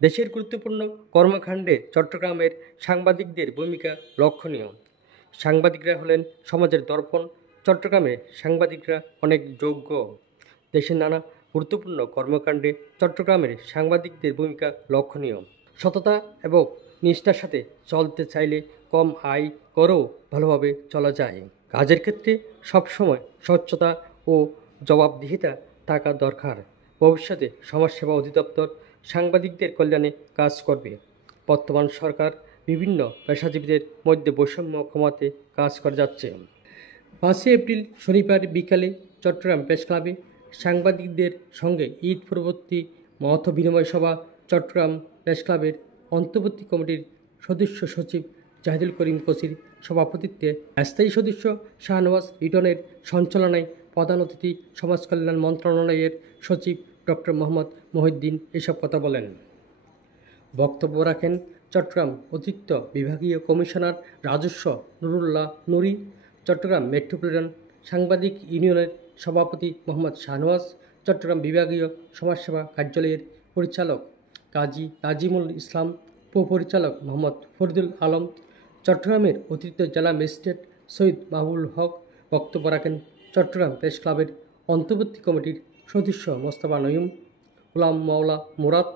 দেশের গুরুত্বপূর্ণ কর্মকাণ্ডে চট্টগ্রামের সাংবাদিকদের ভূমিকা লক্ষণীয়। সাংবাদিকরা হলেন সমাজের দর্পণ। চট্টগ্রামে সাংবাদিকরা অনেক যোগ্য। দেশের নানা গুরুত্বপূর্ণ কর্মকাণ্ডে চট্টগ্রামের সাংবাদিকদের ভূমিকা লক্ষণীয়। সততা এবং নিষ্ঠার সাথে চলতে চাইলে কম আয় করেও ভালোভাবে চলা যায়। কাজের ক্ষেত্রে সবসময় স্বচ্ছতা ও জবাবদিহিতা থাকা দরকার। ভবিষ্যতে সমাজসেবা অধিদপ্তর সাংবাদিকদের কল্যাণে কাজ করবে। বর্তমান সরকার বিভিন্ন পেশাজীবীদের মধ্যে বৈষম্য কমাতে কাজ করে যাচ্ছে। 5 এপ্রিল শনিবার বিকালে চট্টগ্রাম প্রেসক্লাবে সাংবাদিকদের সঙ্গে ঈদ পূর্ববর্তী মত বিনিময় সভা চট্টগ্রাম প্রেসক্লাবের অন্তর্বর্তী কমিটির সদস্য সচিব জাহিদুল করিম কোসির সভাপতিত্বে স্থায়ী সদস্য শাহনওয়াজ লিটনের সঞ্চালনায় প্রধান অতিথি সমাজ কল্যাণ মন্ত্রণালয়ের সচিব ডক্টর মোহাম্মদ মহিউদ্দিন এসব কথা বলেন। বক্তব্য রাখেন চট্টগ্রাম অতিরিক্ত বিভাগীয় কমিশনার রাজস্ব নুরুল্লাহ নুরি, চট্টগ্রাম মেট্রোপলিটন সাংবাদিক ইউনিয়নের সভাপতি মোহাম্মদ শাহনওয়াজ, চট্টগ্রাম বিভাগীয় সমাজসেবা কার্যালয়ের পরিচালক কাজী নাজিমুল ইসলাম, উপপরিচালক মোহাম্মদ ফরিদুল আলম, চট্টগ্রামের অতিরিক্ত জেলা ম্যাজিস্ট্রেট সৈয়দ মাহবুবুল হক। বক্তব্য রাখেন চট্টগ্রাম প্রেস ক্লাবের অন্তর্বর্তী কমিটির সদস্য মোস্তফা নঈম, গোলাম মাওলা মুরাদ,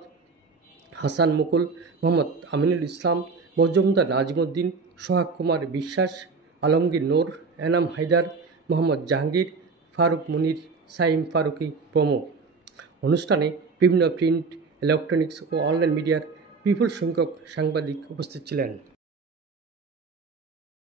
হাসান মুকুল, মোহাম্মদ আমিনুল ইসলাম, মজুমদার নাজিমুদ্দিন, সোহাগ কুমার বিশ্বাস, আলমগীর নূর, এনাম হায়দার, মোহাম্মদ জাহাঙ্গীর, ফারুক মুনির, সাইম ফারুকি প্রমুখ। অনুষ্ঠানে বিভিন্ন প্রিন্ট, ইলেকট্রনিক্স ও অনলাইন মিডিয়ার বিপুল সংখ্যক সাংবাদিক উপস্থিত ছিলেন।